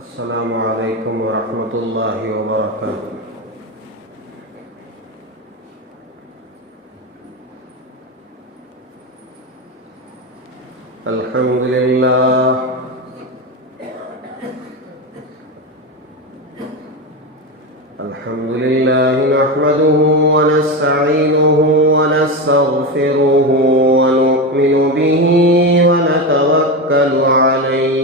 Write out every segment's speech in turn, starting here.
السلام علیکم ورحمۃ اللہ وبرکاتہ۔ الحمد للہ نحمده ونستعینه ونستغفره ونؤمن به ونتوکل علیہ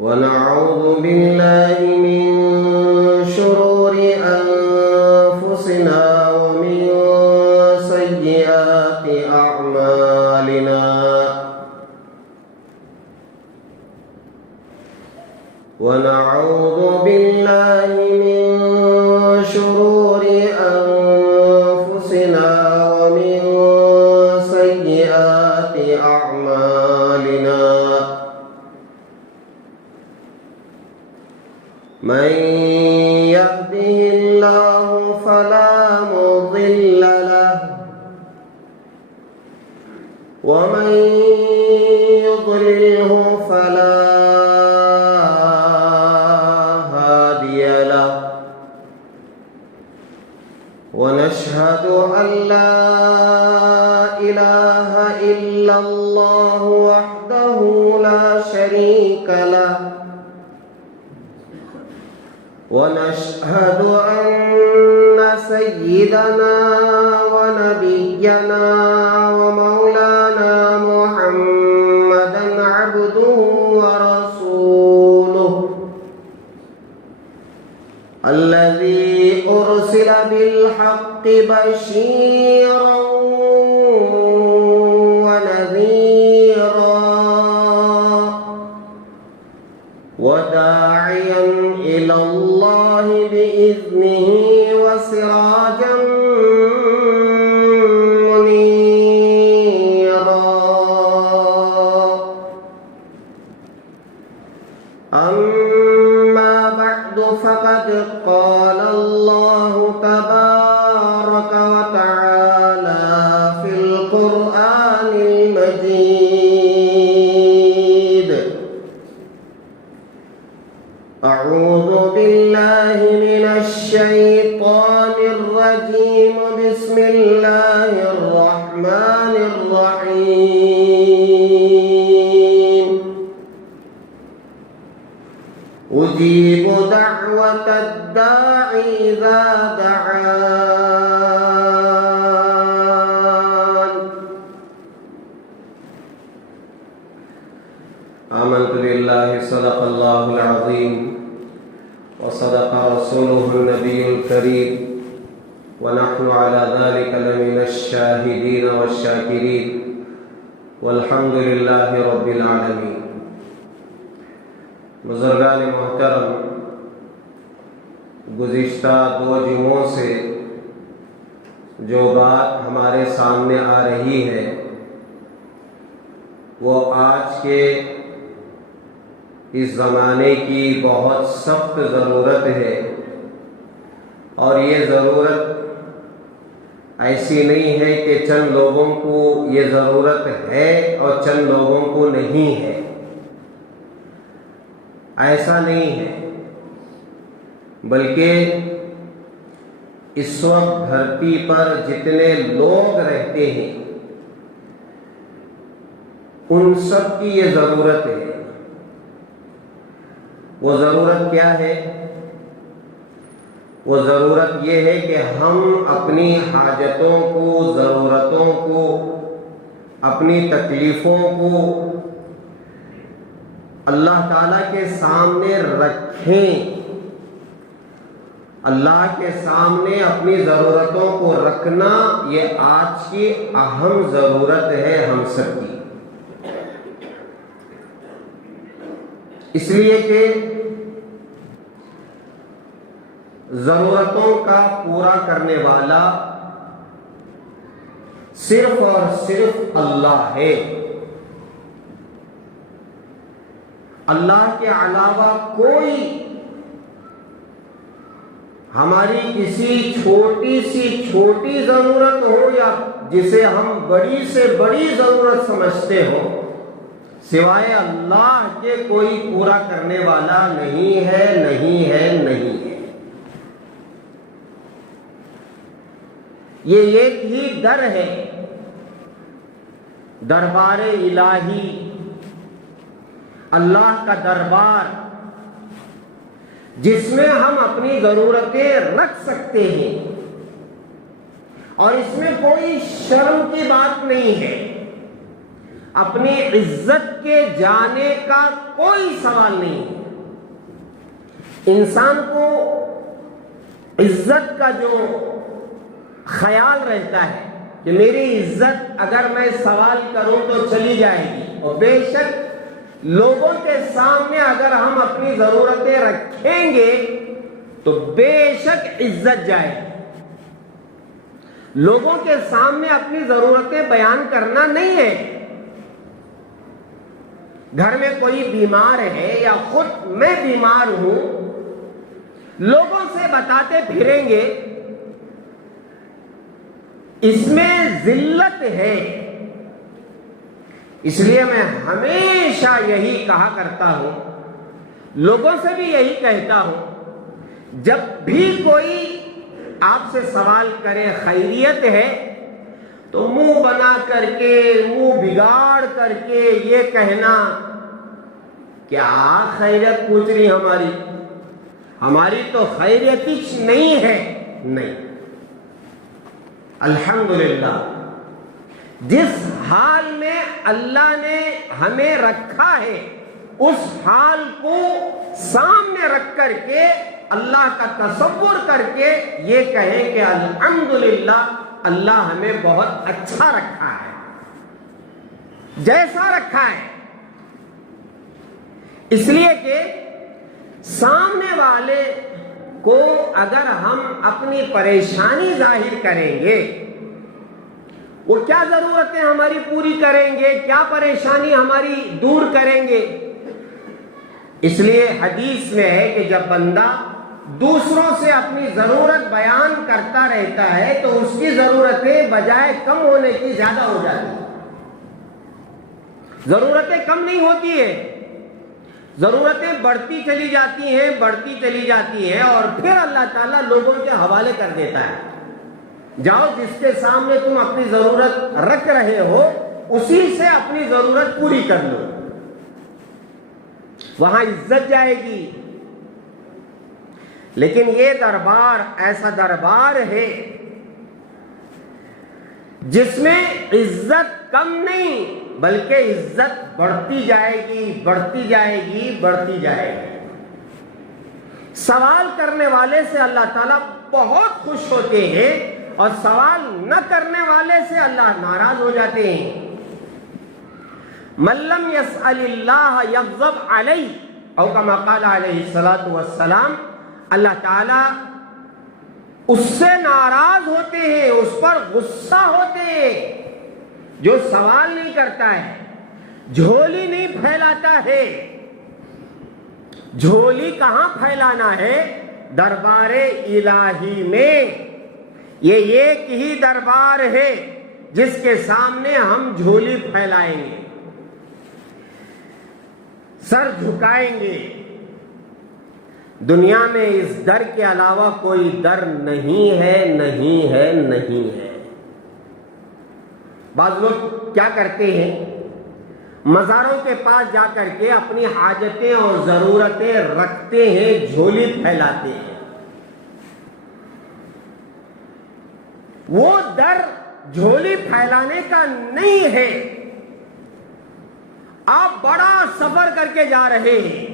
ونعوذ باللہ من شرور انفسنا ومن سیئات اعمالنا ونعوذ باللہ من شرور انفسنا ومن سیئات اعمالنا من يهده الله فلا مضل له ومن يضلله فلا هادي له ونشهد أن لا إله إلا الله وحده لا شريك له ونشهد أن سيدنا ونبينا ومولانا محمدا عبده ورسوله الذي أرسل بالحق بشيرا ونذيرا وداعيا إلى الله بإذنه وسراجا منيرا أما بعد فقد قال الله تبارك وتعالى في القرآن المجيد: أعوذ بالله من الشيطان الرجيم بسم الله الرحمن الرحيم أجيب دعوة الداع إذا دعان. آمنت بالله صدق الله العظيم وصدق رسوله النبي الكريم ونحن على ذلك لمن الشاهدين والشاكرين والحمد لله رب العالمين. بزرگان محترم، گزشتہ 2 جمعوں سے جو بات ہمارے سامنے آ رہی ہے وہ آج کے اس زمانے کی بہت سخت ضرورت ہے، اور یہ ضرورت ایسی نہیں ہے کہ چند لوگوں کو یہ ضرورت ہے اور چند لوگوں کو نہیں ہے. ایسا نہیں ہے، بلکہ اس وقت دھرتی پر جتنے لوگ رہتے ہیں ان سب کی یہ ضرورت ہے. وہ ضرورت کیا ہے؟ وہ ضرورت یہ ہے کہ ہم اپنی حاجتوں کو، ضرورتوں کو، اپنی تکلیفوں کو اللہ تعالیٰ کے سامنے رکھیں. اللہ کے سامنے اپنی ضرورتوں کو رکھنا یہ آج کی اہم ضرورت ہے ہم سب کی. اس لیے کہ ضرورتوں کا پورا کرنے والا صرف اور صرف اللہ ہے. اللہ کے علاوہ کوئی ہماری کسی چھوٹی سی چھوٹی ضرورت ہو یا جسے ہم بڑی سے بڑی ضرورت سمجھتے ہو، سوائے اللہ کے کوئی پورا کرنے والا نہیں ہے، نہیں ہے، نہیں ہے۔ یہ ایک ہی در ہے، دربار الہی، اللہ کا دربار، جس میں ہم اپنی ضرورتیں رکھ سکتے ہیں، اور اس میں کوئی شرم کی بات نہیں ہے۔ اپنی عزت کے جانے کا کوئی سوال نہیں ہے۔ انسان کو عزت کا جو خیال رہتا ہے کہ میری عزت اگر میں سوال کروں تو چلی جائے گی، اور بے شک لوگوں کے سامنے اگر ہم اپنی ضرورتیں رکھیں گے تو بے شک عزت جائے گی۔ لوگوں کے سامنے اپنی ضرورتیں بیان کرنا نہیں ہے۔ گھر میں کوئی بیمار ہے یا خود میں بیمار ہوں، لوگوں سے بتاتے پھریں گے، اس میں ذلت ہے۔ اس لیے میں ہمیشہ یہی کہا کرتا ہوں، لوگوں سے بھی یہی کہتا ہوں، جب بھی کوئی آپ سے سوال کرے خیریت ہے تو منہ بنا کر کے، منہ بگاڑ کر کے یہ کہنا کیا خیریت پوچھ رہی ہماری تو خیریت ہی نہیں ہے۔ نہیں، الحمدللہ جس حال میں اللہ نے ہمیں رکھا ہے اس حال کو سامنے رکھ کر کے، اللہ کا تصور کر کے یہ کہیں کہ الحمدللہ اللہ ہمیں بہت اچھا رکھا ہے، جیسا رکھا ہے۔ اس لیے کہ سامنے والے کو اگر ہم اپنی پریشانی ظاہر کریں گے، وہ کیا ضرورتیں ہماری پوری کریں گے، کیا پریشانی ہماری دور کریں گے۔ اس لیے حدیث میں ہے کہ جب بندہ دوسروں سے اپنی ضرورت بیان کرتا رہتا ہے تو اس کی ضرورتیں بجائے کم ہونے کی زیادہ ہو جاتی ہیں۔ ضرورتیں کم نہیں ہوتی ہیں، ضرورتیں بڑھتی چلی جاتی ہیں، بڑھتی چلی جاتی ہیں، اور پھر اللہ تعالیٰ لوگوں کے حوالے کر دیتا ہے، جاؤ جس کے سامنے تم اپنی ضرورت رکھ رہے ہو اسی سے اپنی ضرورت پوری کر لو۔ وہاں عزت جائے گی۔ لیکن یہ دربار ایسا دربار ہے جس میں عزت کم نہیں بلکہ عزت بڑھتی جائے گی، بڑھتی جائے گی، بڑھتی جائے گی۔ سوال کرنے والے سے اللہ تعالیٰ بہت خوش ہوتے ہیں، اور سوال نہ کرنے والے سے اللہ ناراض ہو جاتے ہیں۔ من لم يسأل اللہ یغضب علیہ، او کما قال علیہ الصلوۃ والسلام، اللہ تعالیٰ اس سے ناراض ہوتے ہیں، اس پر غصہ ہوتے ہیں جو سوال نہیں کرتا ہے، جھولی نہیں پھیلاتا ہے۔ جھولی کہاں پھیلانا ہے؟ دربار الہی میں۔ یہ ایک ہی دربار ہے جس کے سامنے ہم جھولی پھیلائیں گے، سر جھکائیں گے۔ دنیا میں اس در کے علاوہ کوئی در نہیں ہے، نہیں ہے، نہیں ہے۔ بعض لوگ کیا کرتے ہیں، مزاروں کے پاس جا کر کے اپنی حاجتیں اور ضرورتیں رکھتے ہیں، جھولی پھیلاتے ہیں۔ وہ در جھولی پھیلانے کا نہیں ہے۔ آپ بڑا سفر کر کے جا رہے ہیں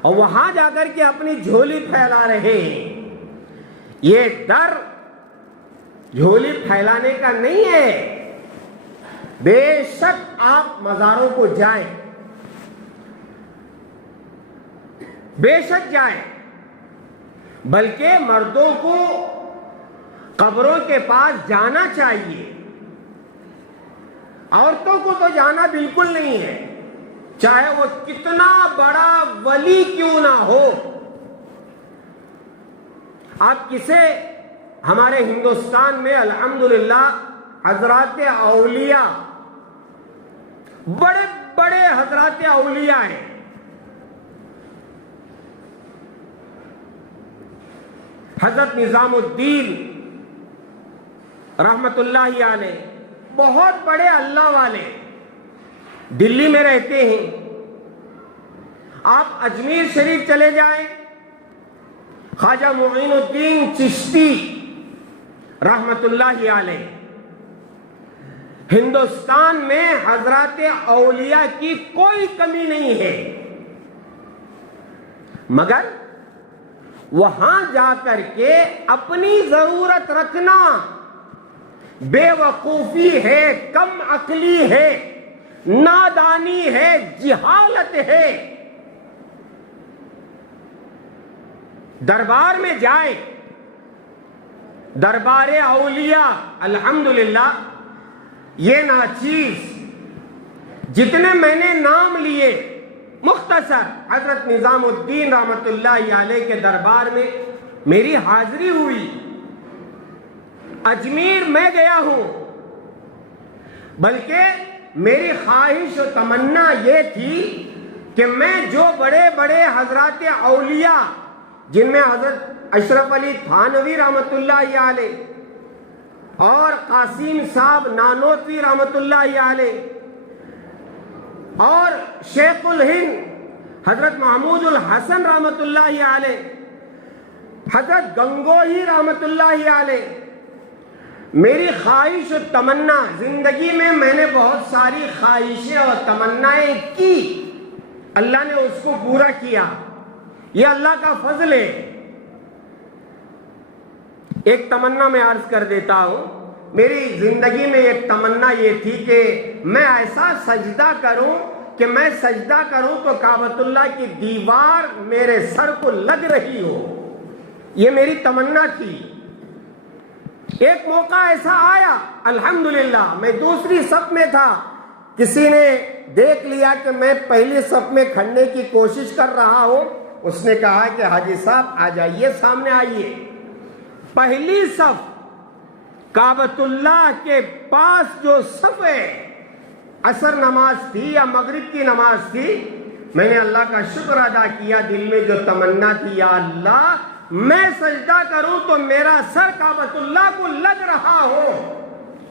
اور وہاں جا کر کے اپنی جھولی پھیلا رہے ہیں، یہ در جھولی پھیلانے کا نہیں ہے۔ بے شک آپ مزاروں کو جائیں، بے شک جائیں، بلکہ مردوں کو قبروں کے پاس جانا چاہیے، عورتوں کو تو جانا بالکل نہیں ہے، چاہے وہ کتنا بڑا ولی کیوں نہ ہو۔ آپ کسے ہمارے ہندوستان میں الحمدللہ حضرات اولیاء، بڑے بڑے حضرات اولیاء ہیں. حضرت نظام الدین رحمت اللہ علیہ بہت بڑے اللہ والے دلی میں رہتے ہیں. آپ اجمیر شریف چلے جائیں، خواجہ معین الدین چشتی رحمت اللہ علیہ. ہندوستان میں حضرات اولیاء کی کوئی کمی نہیں ہے، مگر وہاں جا کر کے اپنی ضرورت رکھنا بے وقوفی ہے، کم عقلی ہے، نادانی ہے، جہالت ہے. دربار میں جائے، دربار اولیاء، الحمدللہ یہ ناچیز جتنے میں نے نام لیے مختصر حضرت نظام الدین رحمت اللہ علیہ کے دربار میں میری حاضری ہوئی. اجمیر میں گیا ہوں، بلکہ میری خواہش و تمنا یہ تھی کہ میں جو بڑے بڑے حضرات اولیاء، جن میں حضرت اشرف علی تھانوی رحمت اللہ علیہ اور قاسم صاحب نانوتوی رحمت اللہ علیہ اور شیخ الہند حضرت محمود الحسن رحمت اللہ علیہ، حضرت گنگوہی رحمت اللہ علیہ، میری خواہش و تمنا، زندگی میں نے بہت ساری خواہشیں اور تمنائیں کی، اللہ نے اس کو پورا کیا، یہ اللہ کا فضل ہے. ایک تمنا میں عرض کر دیتا ہوں، میری زندگی میں ایک تمنا یہ تھی کہ میں ایسا سجدہ کروں کہ میں سجدہ کروں تو کعبۃ اللہ کی دیوار میرے سر کو لگ رہی ہو. یہ میری تمنا تھی. ایک موقع ایسا آیا، الحمدللہ میں دوسری صف میں تھا، کسی نے دیکھ لیا کہ میں پہلی صف میں کھڑنے کی کوشش کر رہا ہوں. اس نے کہا کہ حاجی صاحب آ جائیے، سامنے آئیے. پہلی صف کعبۃ اللہ کے پاس جو صف ہے، عصر نماز تھی یا مغرب کی نماز تھی، میں نے اللہ کا شکر ادا کیا. دل میں جو تمنا تھی، یا اللہ میں سجدہ کروں تو میرا سر کعبۃ اللہ کو لگ رہا ہو،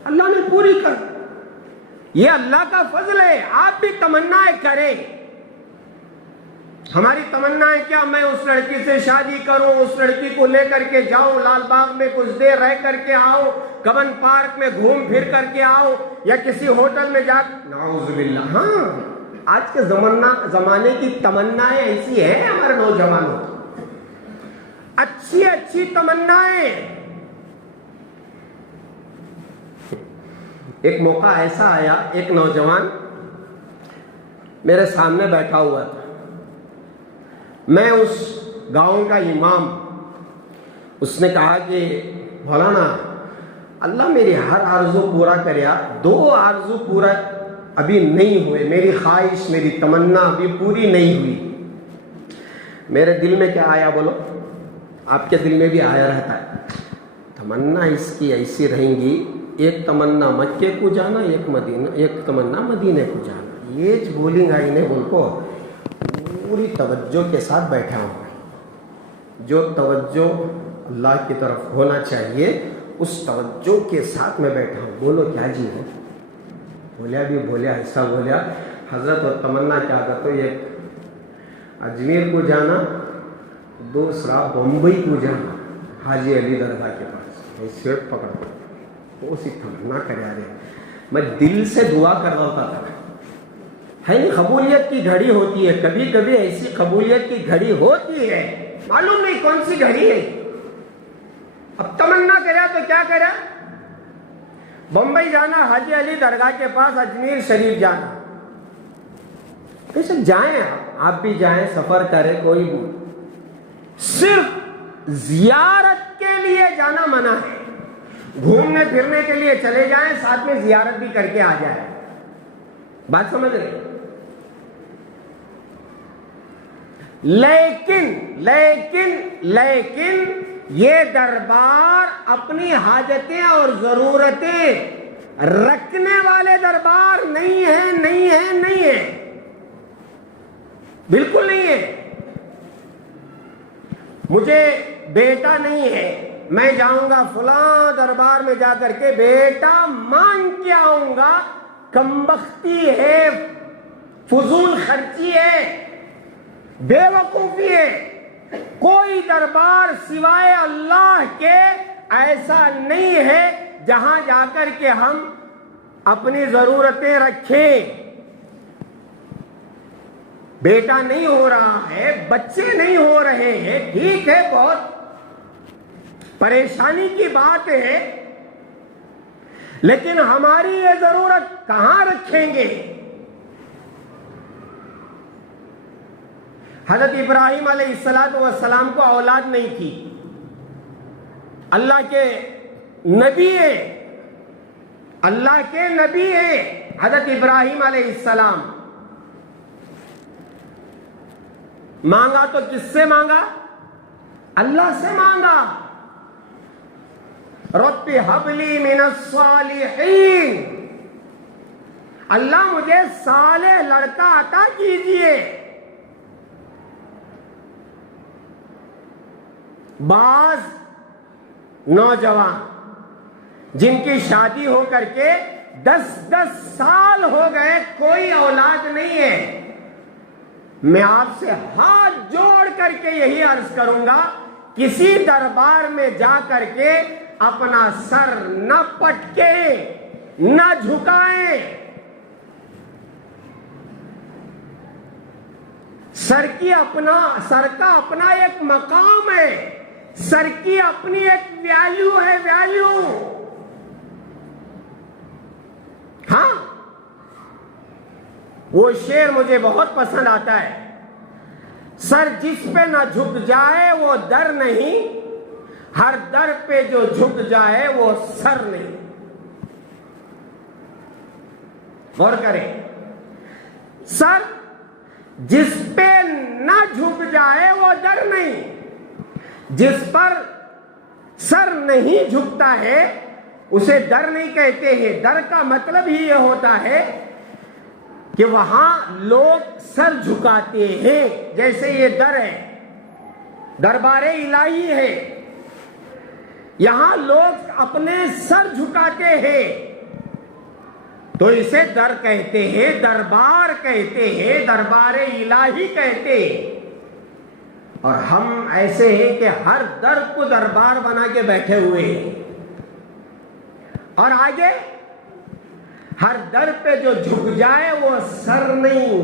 اللہ نے پوری کر. یہ اللہ کا فضل ہے. آپ بھی تمنائیں کریں. ہماری تمنا ہے کیا؟ میں اس لڑکی سے شادی کروں، اس لڑکی کو لے کر کے جاؤں، لال باغ میں کچھ دیر رہ کر کے آؤ، کبن پارک میں گھوم پھر کر کے آؤ، یا کسی ہوٹل میں جا. نعوذ باللہ. ہاں، آج کے زمانے کی تمنائیں ایسی ہیں ہمارے نوجوانوں کی، اچھی اچھی تمنائیں. ایک موقع ایسا آیا، ایک نوجوان میرے سامنے بیٹھا ہوا تھا. میں اس گاؤں کا امام. اس نے کہا کہ مولانا اللہ میری ہر آرزو پورا کریا، 2 آرزو پورا ابھی نہیں ہوئے، میری خواہش، میری تمنا ابھی پوری نہیں ہوئی. میرے دل میں کیا آیا بولو؟ آپ کے دل میں بھی آیا رہتا ہے. تمنا اس کی ایسی رہیں گی، ایک تمنا مکے کو جانا، ایک تمنا مدینے کو جانا. یہ بولیں گا انہیں، ان کو پوری توجہ کے ساتھ بیٹھا ہوں. جو توجہ اللہ کی طرف ہونا چاہیے اس توجہ کے ساتھ میں بیٹھا ہوں. بولو کیا جی ہے؟ بولیا بھی بولیا، ایسا بولیا حضرت. اور تمنا کیا کرتا ہوں؟ ایک اجمیر کو جانا، دوسرا بمبئی کو جانا، حاجی علی درگاہ کے پاس. میں سیٹ پکڑتا ہوں، اسی تمنا کرا رہے. میں دل سے دعا کر رہا ہوتا تھا. ہے نہیں، قبولیت کی گھڑی ہوتی ہے، کبھی کبھی ایسی قبولیت کی گھڑی ہوتی ہے، معلوم نہیں کون سی گھڑی ہے. اب تمنا کرا تو کیا کرا؟ بمبئی جانا، حاجی علی درگاہ کے پاس، اجمیر شریف جانا. بے شک جائیں، آپ بھی جائیں، سفر کریں، کوئی صرف زیارت کے لیے جانا منع ہے. گھومنے پھرنے کے لیے چلے جائیں، ساتھ میں زیارت بھی کر کے آ جائیں. بات سمجھ رہے؟ لیکن یہ دربار اپنی حاجتیں اور ضرورتیں رکھنے والے دربار نہیں ہے، نہیں ہے، نہیں ہے، بالکل نہیں ہے۔ مجھے بیٹا نہیں ہے، میں جاؤں گا فلاں دربار میں جا کر کے بیٹا مانگ کے آؤں گا، کمبختی ہے، فضول خرچی ہے، بے وقوفی ہے۔ کوئی دربار سوائے اللہ کے ایسا نہیں ہے جہاں جا کر کے ہم اپنی ضرورتیں رکھیں۔ بیٹا نہیں ہو رہا ہے، بچے نہیں ہو رہے ہیں، ٹھیک ہے، بہت پریشانی کی بات ہے، لیکن ہماری یہ ضرورت کہاں رکھیں گے؟ حضرت ابراہیم علیہ السلام کو اولاد نہیں تھی، اللہ کے نبی ہے، اللہ کے نبی ہے حضرت ابراہیم علیہ السلام۔ مانگا تو کس سے مانگا؟ اللہ سے مانگا، رب ہب لی من الصالحین، اللہ مجھے صالح لڑکا عطا کیجئے۔ بعض نوجوان جن کی شادی ہو کر کے 10 سال ہو گئے، کوئی اولاد نہیں ہے، میں آپ سے ہاتھ جوڑ کر کے یہی عرض کروں گا، کسی دربار میں جا کر کے اپنا سر نہ پٹکیں، نہ جھکائیں۔ سر کا اپنا ایک مقام ہے، سر کی اپنی ایک ویلیو ہے، ویلیو۔ ہاں، وہ شعر مجھے بہت پسند آتا ہے، سر جس پہ نہ جھک جائے وہ در نہیں، ہر در پہ جو جھک جائے وہ سر نہیں۔ غور کریں، سر جس پہ نہ جھک جائے وہ در نہیں، جس پر سر نہیں جھکتا ہے اسے در نہیں کہتے ہیں۔ در کا مطلب ہی یہ ہوتا ہے کہ وہاں لوگ سر جھکاتے ہیں، جیسے یہ در ہے، دربار الہی ہے، یہاں لوگ اپنے سر جھکاتے ہیں، تو اسے در کہتے ہیں، دربار کہتے ہیں، دربار الہی کہتے ہیں۔ اور ہم ایسے ہیں کہ ہر در کو دربار بنا کے بیٹھے ہوئے ہیں، اور آگے ہر در پہ جو جھک جائے وہ سر نہیں۔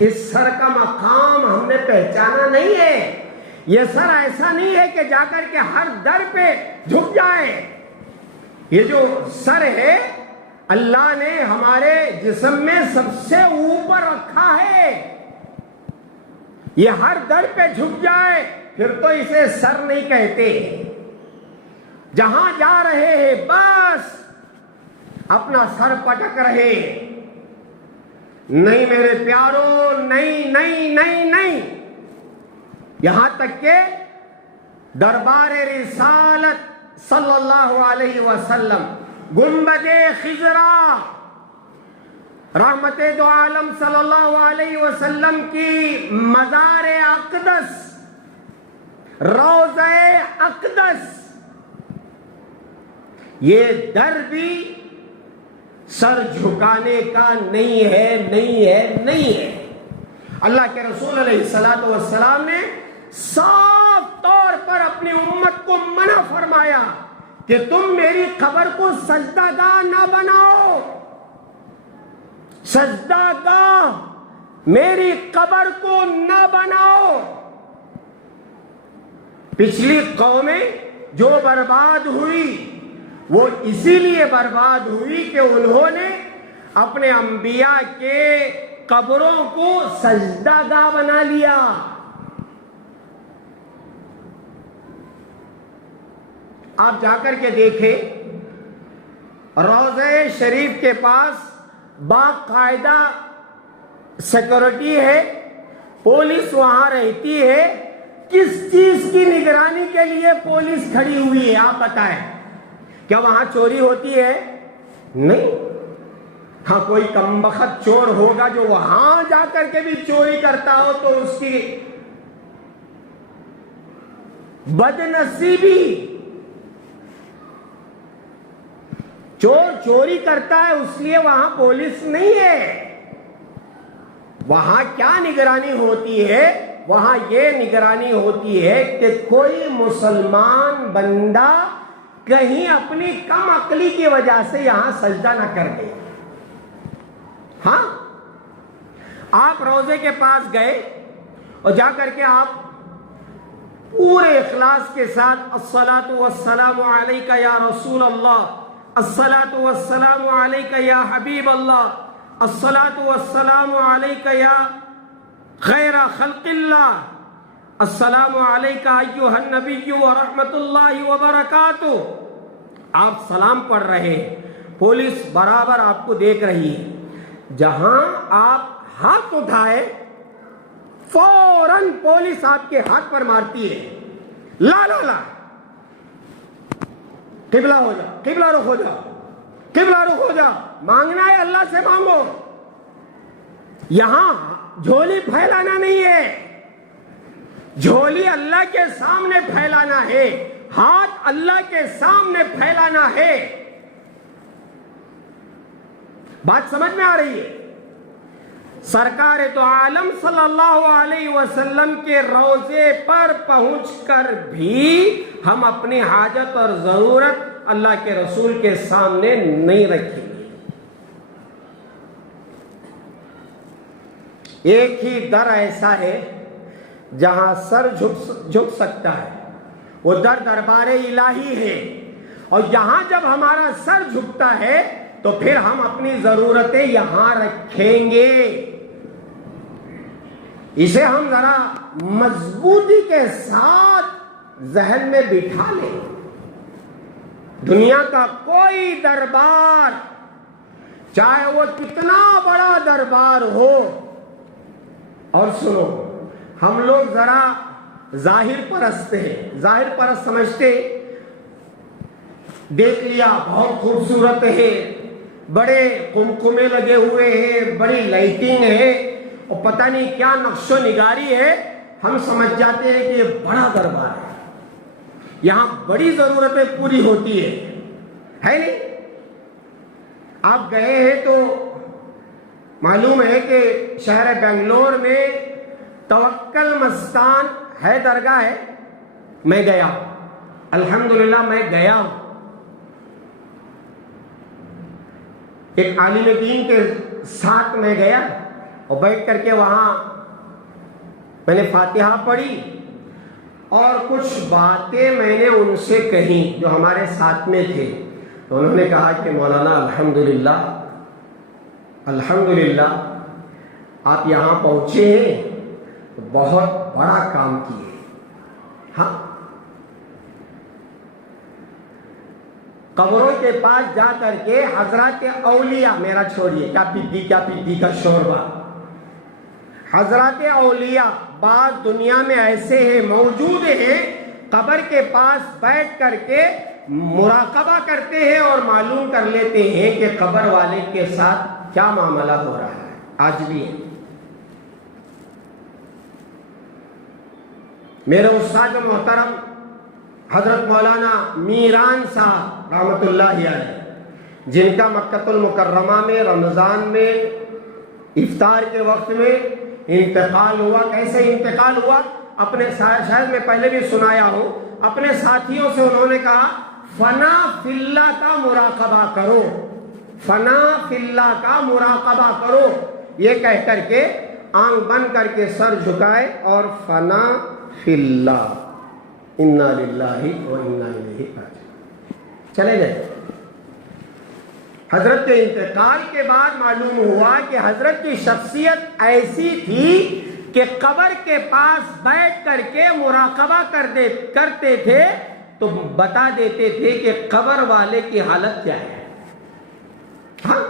اس سر کا مقام ہم نے پہچانا نہیں ہے۔ یہ سر ایسا نہیں ہے کہ جا کر کے ہر در پہ جھک جائے۔ یہ جو سر ہے اللہ نے ہمارے جسم میں سب سے اوپر رکھا ہے، یہ ہر در پہ جھک جائے پھر تو اسے سر نہیں کہتے۔ جہاں جا رہے ہیں بس اپنا سر پٹک رہے، نہیں میرے پیاروں، نہیں نہیں نہیں نہیں، یہاں تک کہ دربار رسالت صلی اللہ علیہ وسلم، گنبد خضرا، رحمت دو عالم صلی اللہ علیہ وسلم کی مزار اقدس، روضہ اقدس، یہ در بھی سر جھکانے کا نہیں ہے، نہیں ہے، نہیں ہے۔ اللہ کے رسول علیہ السلام نے صاف طور پر اپنی امت کو منع فرمایا کہ تم میری قبر کو سجدہ گاہ نہ بناؤ، سجدہ گاہ میری قبر کو نہ بناؤ۔ پچھلی قومیں جو برباد ہوئی وہ اسی لیے برباد ہوئی کہ انہوں نے اپنے انبیاء کے قبروں کو سجدہ گاہ بنا لیا۔ آپ جا کر کے دیکھیں، روضہ شریف کے پاس باقاعدہ سیکورٹی ہے، پولیس وہاں رہتی ہے، کس چیز کی نگرانی کے لیے پولیس کھڑی ہوئی ہے؟ آپ بتائیں، کیا وہاں چوری ہوتی ہے؟ نہیں۔ ہاں کوئی کمبخت چور ہوگا جو وہاں جا کر کے بھی چوری کرتا ہو تو اس کی بد نصیبی۔ چور چوری کرتا ہے اس لیے وہاں پولیس نہیں ہے۔ وہاں کیا نگرانی ہوتی ہے؟ وہاں یہ نگرانی ہوتی ہے کہ کوئی مسلمان بندہ کہیں اپنی کم عقلی کی وجہ سے یہاں سجدہ نہ کر دے۔ ہاں، آپ روضے کے پاس گئے اور جا کر کے آپ پورے اخلاص کے ساتھ الصلاۃ والسلام علیک یا رسول اللہ، الصلاۃ والسلام علیک یا حبیب اللہ، الصلاۃ والسلام علیک یا خیر خلق اللہ، السلام علیک ایھا النبی ورحمۃ اللہ وبرکاتہ۔ آپ سلام پڑھ رہے ہیں، پولیس برابر آپ کو دیکھ رہی ہے۔ جہاں آپ ہاتھ اٹھائے فوراً پولیس آپ کے ہاتھ پر مارتی ہے، لا لا لا، قبلہ ہو جا، قبلہ رخ ہو جا، قبلہ رخ ہو جا، مانگنا ہے اللہ سے مانگو۔ یہاں جھولی پھیلانا نہیں ہے، جھولی اللہ کے سامنے پھیلانا ہے، ہاتھ اللہ کے سامنے پھیلانا ہے۔ بات سمجھ میں آ رہی ہے؟ سرکار تو عالم صلی اللہ علیہ وسلم کے روضے پر پہنچ کر بھی ہم اپنی حاجت اور ضرورت اللہ کے رسول کے سامنے نہیں رکھیں گے۔ ایک ہی در ایسا ہے جہاں سر جھک سکتا ہے، وہ در دربار الہی ہے، اور یہاں جب ہمارا سر جھکتا ہے تو پھر ہم اپنی ضرورتیں یہاں رکھیں گے۔ اسے ہم ذرا مضبوطی کے ساتھ ذہن میں بٹھا لیں۔ دنیا کا کوئی دربار، چاہے وہ کتنا بڑا دربار ہو، اور سنو، ہم لوگ ذرا ظاہر پرست ہیں، ظاہر پرست سمجھتے، دیکھ لیا بہت خوبصورت ہے، بڑے قمقمے لگے ہوئے ہیں، بڑی لائٹنگ ہے، اور پتہ نہیں کیا نقش و نگاری ہے، ہم سمجھ جاتے ہیں کہ یہ بڑا دربار ہے، یہاں بڑی ضرورتیں پوری ہوتی ہے نہیں؟ آپ گئے ہیں تو معلوم ہے کہ شہر بنگلور میں توکل مستان ہے، درگاہ ہے، میں گیا، الحمدللہ میں گیا ہوں۔ ایک عالم دین کے ساتھ میں گیا اور بیٹھ کر کے وہاں میں نے فاتحہ پڑھی اور کچھ باتیں میں نے ان سے کہیں جو ہمارے ساتھ میں تھے، تو انہوں نے کہا کہ مولانا الحمدللہ الحمدللہ آپ یہاں پہنچے ہیں تو بہت بڑا کام کیے۔ ہاں، قبروں کے پاس جا کر کے حضرات اولیاء، میرا چھوڑیے کیا پدی کا شوربہ، حضرات اولیاء بعض دنیا میں ایسے ہیں، موجود ہیں، قبر کے پاس بیٹھ کر کے مراقبہ کرتے ہیں اور معلوم کر لیتے ہیں کہ قبر والے کے ساتھ کیا معاملہ ہو رہا ہے۔ آج بھی ہے۔ میرے استاد محترم حضرت مولانا میران صاحب رحمت اللہ علیہ، جن کا مکہ المکرمہ میں رمضان میں افطار کے وقت میں انتقال ہوا۔ کیسے انتقال ہوا؟ اپنے شاید میں پہلے بھی سنایا ہوں، اپنے ساتھیوں سے انہوں نے کہا فنا فی اللہ کا مراقبہ کرو، فنا فی اللہ کا مراقبہ کرو، یہ کہہ کر کے آنکھ بند کر کے سر جھکائے اور فنا فی اللہ، انا للہ و انا الیہ راجعون، چلے گئے۔ حضرت کے انتقال کے بعد معلوم ہوا کہ حضرت کی شخصیت ایسی تھی کہ قبر کے پاس بیٹھ کر کے مراقبہ کرتے تھے تو بتا دیتے تھے کہ قبر والے کی حالت کیا ہے۔ ہاں،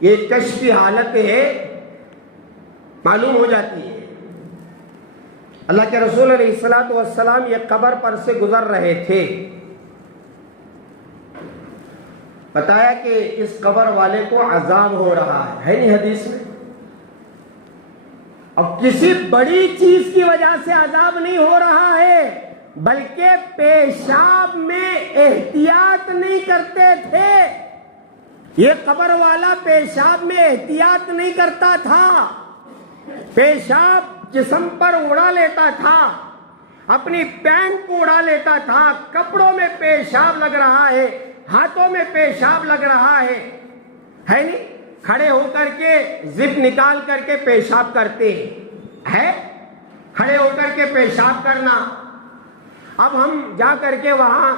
یہ کشف کی حالت ہے، معلوم ہو جاتی ہے۔ اللہ کے رسول علیہ الصلوۃ والسلام یہ قبر پر سے گزر رہے تھے، بتایا کہ اس قبر والے کو عذاب ہو رہا ہے نہیں حدیث میں؟ اب کسی بڑی چیز کی وجہ سے عذاب نہیں ہو رہا ہے، بلکہ پیشاب میں احتیاط نہیں کرتے تھے۔ یہ قبر والا پیشاب میں احتیاط نہیں کرتا تھا، پیشاب جسم پر اڑا لیتا تھا، اپنی پینٹ کو اڑا لیتا تھا، کپڑوں میں پیشاب لگ رہا ہے، ہاتھوں میں پیشاب لگ رہا ہے نہیں؟ کھڑے ہو کر کے زپ نکال کر کے پیشاب کرتے ہیں، کھڑے ہو کر کے پیشاب کرنا۔ اب ہم جا کر کے وہاں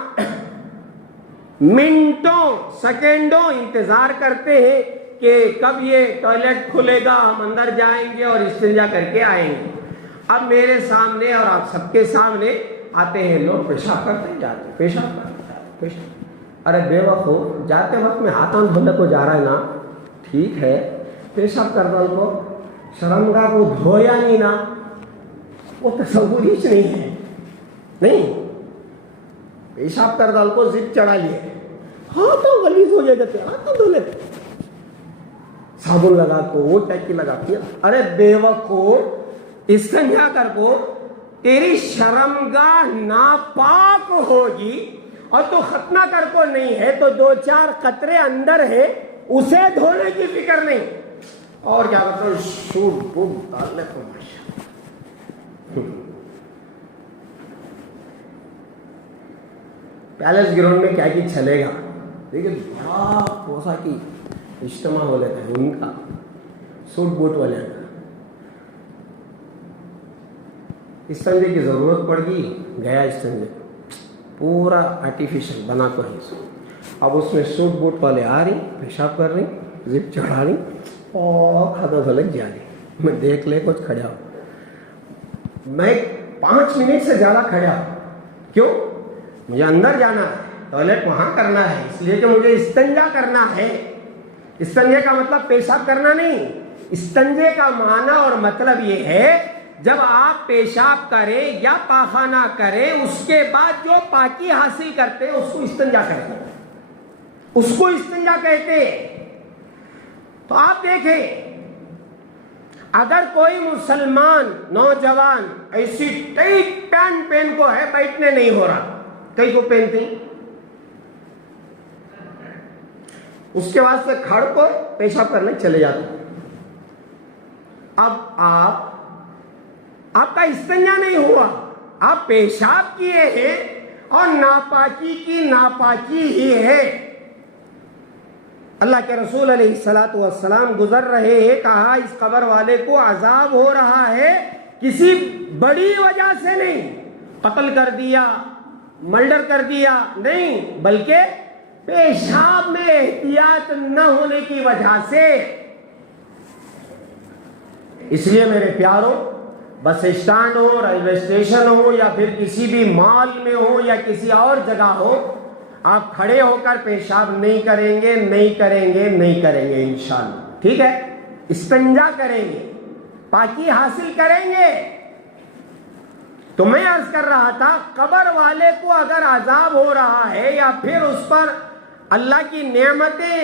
منٹوں سیکنڈوں انتظار کرتے ہیں کہ کب یہ ٹوائلٹ کھلے گا، ہم اندر جائیں گے اور استنجا کر کے آئیں گے۔ اب میرے سامنے اور آپ سب کے سامنے آتے ہیں لوگ، پیشاب کرتے جاتے ہیں، پیشاب کرتے جاتے، پیشاب۔ ارے بے وقوف، جاتے وقت میں ہاتھ دھونے کو جا رہا ہے نا، ٹھیک ہے، پیشاب کردل کو شرمگاہ کو دھویا نہیں نا، وہ تصور ہی نہیں ہے، نہیں پیشاب کردل کو زپ چڑھا لیے، ہاتھوں غلیظ ہو جاتے، ہاتھوں دھو لیتے، صابن لگا کو وہ ٹیکی لگا کے۔ ارے بے وقوف، استنجا کر کو تیری شرمگاہ ناپاک ہوگی اور تو ختنہ کر کو نہیں ہے تو دو چار قطرے اندر ہے، اسے دھونے کی فکر نہیں، اور کیا کرتا ہوں شوٹ بوٹ ڈالنے کو۔ پیلس گراؤنڈ میں کیا کی چلے گا، لیکن بڑا پوسا کی اجتماع ہو لیتا ہے ان کا، سوٹ بوٹ والے کا۔ استنجے کی ضرورت پڑ گئی، گیا استنجے، پورا آرٹیفیشل بنا کر ہی۔ اب اس میں سوٹ بوٹ والے آ رہی، پیشاب کر رہی، زپ چڑھا رہی اور کھاتا دھلک جا رہی۔ میں دیکھ لے کچھ کھڑا ہوں، میں 5 منٹ سے زیادہ کھڑا ہوں، کیوں؟ مجھے اندر جانا ہے، ٹوائلٹ وہاں کرنا ہے، اس لیے کہ مجھے استنجا کرنا ہے۔ استنجے کا مطلب پیشاب کرنا نہیں، استنجے کا معنی اور مطلب یہ ہے جب آپ پیشاب کریں یا پاخانہ کریں، اس کے بعد جو پاکی حاصل کرتے ہیں اس کو استنجا کہتے ہیں، اس کو استنجا کہتے ہیں۔ تو آپ دیکھیں، اگر کوئی مسلمان نوجوان ایسی ٹائٹ پینٹ پہن کو ہے، بیٹھنے نہیں ہو رہا، کئی کو پہنتے ہیں، اس کے بعد سے کھڑ کو پیشاب کرنے چلے جاتے ہیں۔ اب آپ کا استنجا نہیں ہوا، آپ پیشاب کیے ہیں اور ناپاکی کی ناپاکی ہی ہے۔ اللہ کے رسول علیہ الصلوۃ والسلام گزر رہے ہیں، کہا اس قبر والے کو عذاب ہو رہا ہے، کسی بڑی وجہ سے نہیں، قتل کر دیا، مرڈر کر دیا نہیں، بلکہ پیشاب میں احتیاط نہ ہونے کی وجہ سے۔ اس لیے میرے پیاروں، بس اسٹینڈ ہو، ریلوے اسٹیشن ہو، یا پھر کسی بھی مال میں ہو یا کسی اور جگہ ہو، آپ کھڑے ہو کر پیشاب نہیں کریں گے، نہیں کریں گے، نہیں کریں گے انشاءاللہ، ٹھیک ہے؟ استنجا کریں گے، پاکی حاصل کریں گے۔ تو میں عرض کر رہا تھا، قبر والے کو اگر عذاب ہو رہا ہے یا پھر اس پر اللہ کی نعمتیں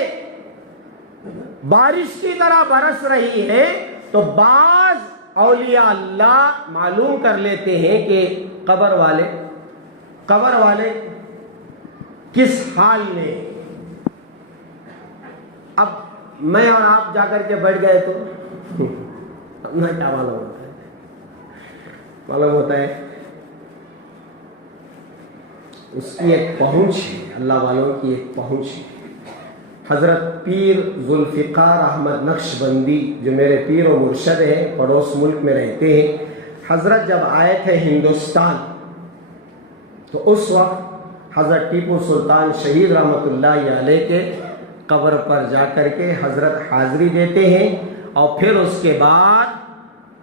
بارش کی طرح برس رہی ہے، تو بعض اولیاء اللہ معلوم کر لیتے ہیں کہ قبر والے کس حال میں۔ اب میں اور آپ جا کر کے بیٹھ گئے تو ہمیں کیا معلوم ہوتا ہے اس کی ایک پہنچ ہے، اللہ والوں کی ایک پہنچ ہے۔ حضرت پیر ذوالفقار احمد نقشبندی، جو میرے پیر و مرشد ہیں، پڑوس ملک میں رہتے ہیں، حضرت جب آئے تھے ہندوستان تو اس وقت حضرت ٹیپو سلطان شہید رحمۃ اللہ علیہ کے قبر پر جا کر کے حضرت حاضری دیتے ہیں اور پھر اس کے بعد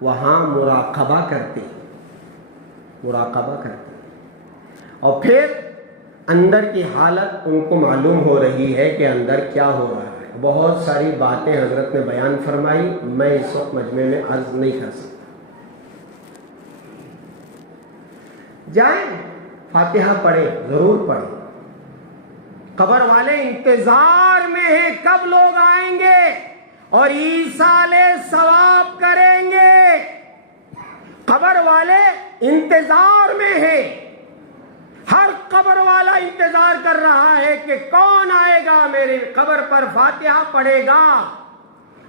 وہاں مراقبہ کرتے ہیں اور پھر اندر کی حالت ان کو معلوم ہو رہی ہے کہ اندر کیا ہو رہا ہے۔ بہت ساری باتیں حضرت نے بیان فرمائی، میں اس وقت مجمع میں عرض نہیں کر سکتا۔ جائیں فاتحہ پڑھیں، ضرور پڑھیں۔ قبر والے انتظار میں ہیں کب لوگ آئیں گے اور ایصال ثواب کریں گے۔ قبر والے انتظار میں ہیں، ہر قبر والا انتظار کر رہا ہے کہ کون آئے گا میری قبر پر فاتحہ پڑھے گا۔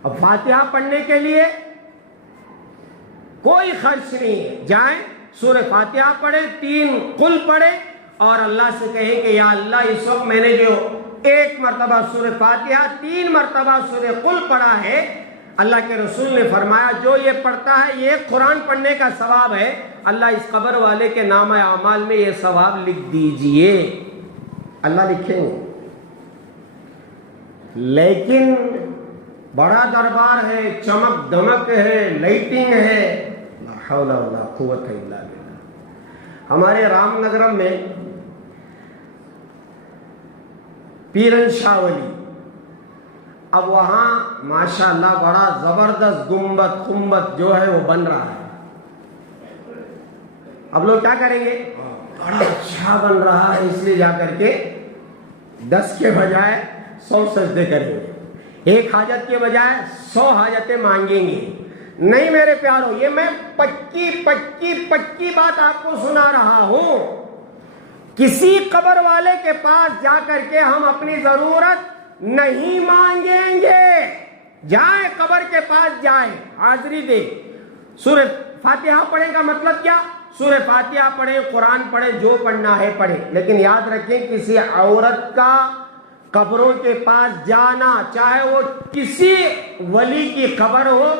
اب فاتحہ پڑھنے کے لیے کوئی خرچ نہیں ہے، جائیں سورہ فاتحہ پڑھیں، 3 قل پڑھیں اور اللہ سے کہیں کہ یا اللہ اس وقت میں نے جو 1 مرتبہ سورہ فاتحہ 3 مرتبہ سورہ قل پڑھا ہے، اللہ کے رسول نے فرمایا جو یہ پڑھتا ہے یہ قرآن پڑھنے کا ثواب ہے، اللہ اس قبر والے کے نام اعمال میں یہ ثواب لکھ دیجئے۔ اللہ لکھیں گے۔ لیکن بڑا دربار ہے، چمک دمک ہے، لائٹنگ ہے، لا حول ولا قوت الا باللہ۔ ہمارے رام نگرم میں پیرن شاہ ولی، اب وہاں ماشاءاللہ بڑا زبردست گنبد جو ہے وہ بن رہا ہے۔ اب لوگ کیا کریں گے؟ بڑا اچھا بن رہا ہے اس لیے جا کر کے 10 کے بجائے 100 سجدے کریں گے، 1 حاجت کے بجائے 100 حاجتیں مانگیں گے۔ نہیں میرے پیارو، یہ میں پکی بات آپ کو سنا رہا ہوں۔ کسی قبر والے کے پاس جا کر کے ہم اپنی ضرورت نہیں مانگیں گے۔ جائیں قبر کے پاس، جائیں حاضری دے، سورہ فاتحہ پڑھیں کا مطلب کیا؟ سورہ فاتحہ پڑھیں، قرآن پڑھیں، جو پڑھنا ہے پڑھیں، لیکن یاد رکھیں کسی عورت کا قبروں کے پاس جانا، چاہے وہ کسی ولی کی قبر ہو،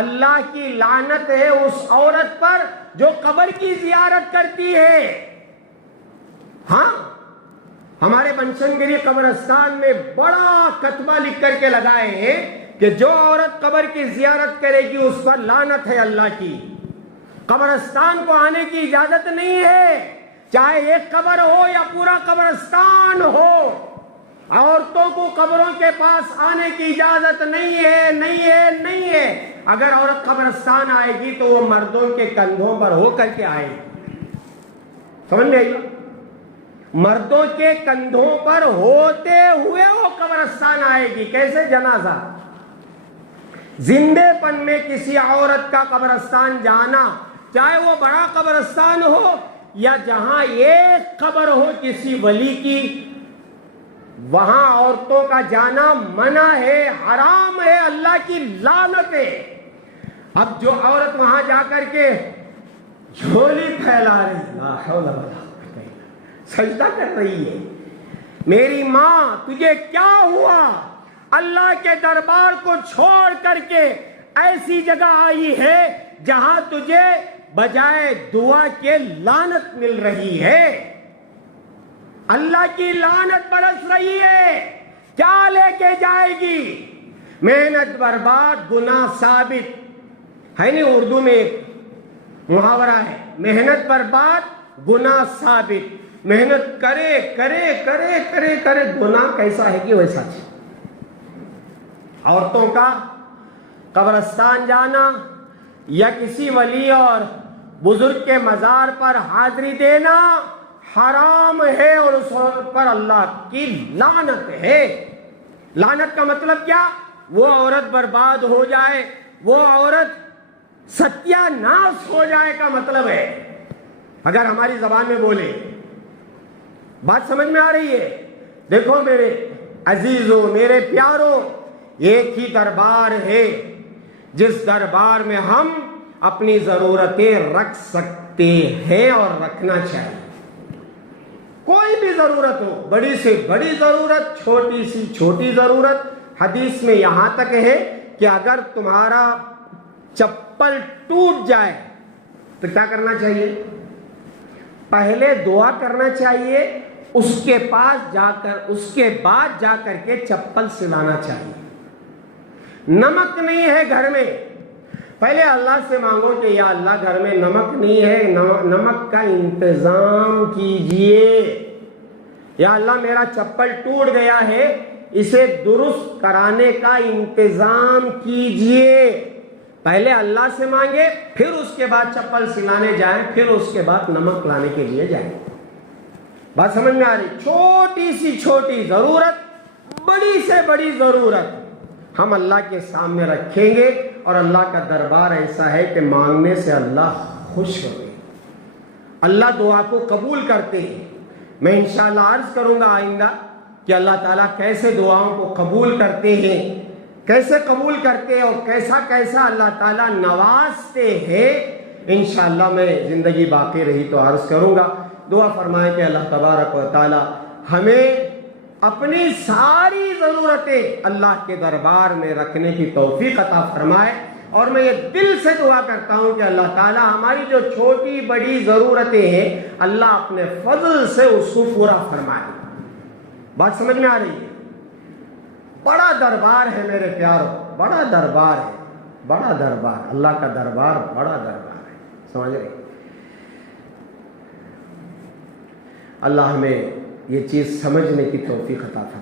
اللہ کی لعنت ہے اس عورت پر جو قبر کی زیارت کرتی ہے۔ ہاں، ہمارے بنشن گری قبرستان میں بڑا کتبہ لکھ کر کے لگائے ہیں کہ جو عورت قبر کی زیارت کرے گی اس پر لعنت ہے اللہ کی۔ قبرستان کو آنے کی اجازت نہیں ہے، چاہے ایک قبر ہو یا پورا قبرستان ہو، عورتوں کو قبروں کے پاس آنے کی اجازت نہیں ہے۔ اگر عورت قبرستان آئے گی تو وہ مردوں کے کندھوں پر ہو کر کے آئے گی، سمجھ میں آئی؟ مردوں کے کندھوں پر ہوتے ہوئے وہ قبرستان آئے گی۔ کیسے؟ جنازہ زندے پن میں کسی عورت کا قبرستان جانا، چاہے وہ بڑا قبرستان ہو یا جہاں ایک قبر ہو کسی ولی کی، وہاں عورتوں کا جانا منع ہے، حرام ہے، اللہ کی لعنت ہے۔ اب جو عورت وہاں جا کر کے جھولی پھیلا رہی، لا حول ولا قوت الا باللہ، سجدہ کر رہی ہے، میری ماں تجھے کیا ہوا؟ اللہ کے دربار کو چھوڑ کر کے ایسی جگہ آئی ہے جہاں تجھے بجائے دعا کے لعنت مل رہی ہے، اللہ کی لعنت برس رہی ہے، کیا لے کے جائے گی؟ محنت برباد، گناہ ثابت ہے۔ نہیں، اردو میں ایک محاورہ ہے، محنت برباد گناہ ثابت۔ محنت کرے کرے کرے کرے کرے، گناہ کیسا ہے کہ ویسا ہے۔ عورتوں کا قبرستان جانا یا کسی ولی اور بزرگ کے مزار پر حاضری دینا حرام ہے اور اس عورت پر اللہ کی لعنت ہے۔ لعنت کا مطلب کیا؟ وہ عورت برباد ہو جائے، وہ عورت ستیہ ناش ہو جائے کا مطلب ہے۔ اگر ہماری زبان میں بولے، بات سمجھ میں آ رہی ہے؟ دیکھو میرے عزیزوں، میرے پیاروں، ایک ہی دربار ہے جس دربار میں ہم اپنی ضرورتیں رکھ سکتے ہیں اور رکھنا چاہیے۔ کوئی بھی ضرورت ہو، بڑی سے بڑی ضرورت، چھوٹی سی چھوٹی ضرورت۔ حدیث میں یہاں تک ہے کہ اگر تمہارا چپل ٹوٹ جائے تو کیا کرنا چاہیے؟ پہلے دعا کرنا چاہیے، اس کے بعد جا کر کے چپل سلانا چاہیے۔ نمک نہیں ہے گھر میں، پہلے اللہ سے مانگو کہ یا اللہ گھر میں نمک نہیں ہے، نمک کا انتظام کیجئے۔ یا اللہ میرا چپل ٹوٹ گیا ہے، اسے درست کرانے کا انتظام کیجئے۔ پہلے اللہ سے مانگے، پھر اس کے بعد چپل سلانے جائیں، پھر اس کے بعد نمک لانے کے لیے جائیں۔ بات سمجھ میں آ رہی؟ چھوٹی سی چھوٹی ضرورت، بڑی سے بڑی ضرورت ہم اللہ کے سامنے رکھیں گے، اور اللہ کا دربار ایسا ہے کہ مانگنے سے اللہ خوش ہوتے ہیں، اللہ دعا کو قبول کرتے ہیں۔ میں انشاءاللہ عرض کروں گا آئندہ کہ اللہ تعالیٰ کیسے دعاؤں کو قبول کرتے ہیں، کیسے قبول کرتے ہیں، اور کیسا کیسا اللہ تعالیٰ نوازتے ہیں۔ انشاءاللہ میں زندگی باقی رہی تو عرض کروں گا۔ دعا فرمائیں کہ اللہ تبارک و تعالیٰ ہمیں اپنی ساری ضرورتیں اللہ کے دربار میں رکھنے کی توفیق عطا فرمائے، اور میں یہ دل سے دعا کرتا ہوں کہ اللہ تعالیٰ ہماری جو چھوٹی بڑی ضرورتیں ہیں اللہ اپنے فضل سے اس کو پورا فرمائے۔ بات سمجھ میں آ رہی ہے؟ بڑا دربار ہے میرے پیاروں، بڑا دربار ہے، بڑا دربار، اللہ کا دربار بڑا دربار ہے، سمجھ رہے؟ اللہ ہمیں یہ چیز سمجھنے کی توفیق عطا فرمائے۔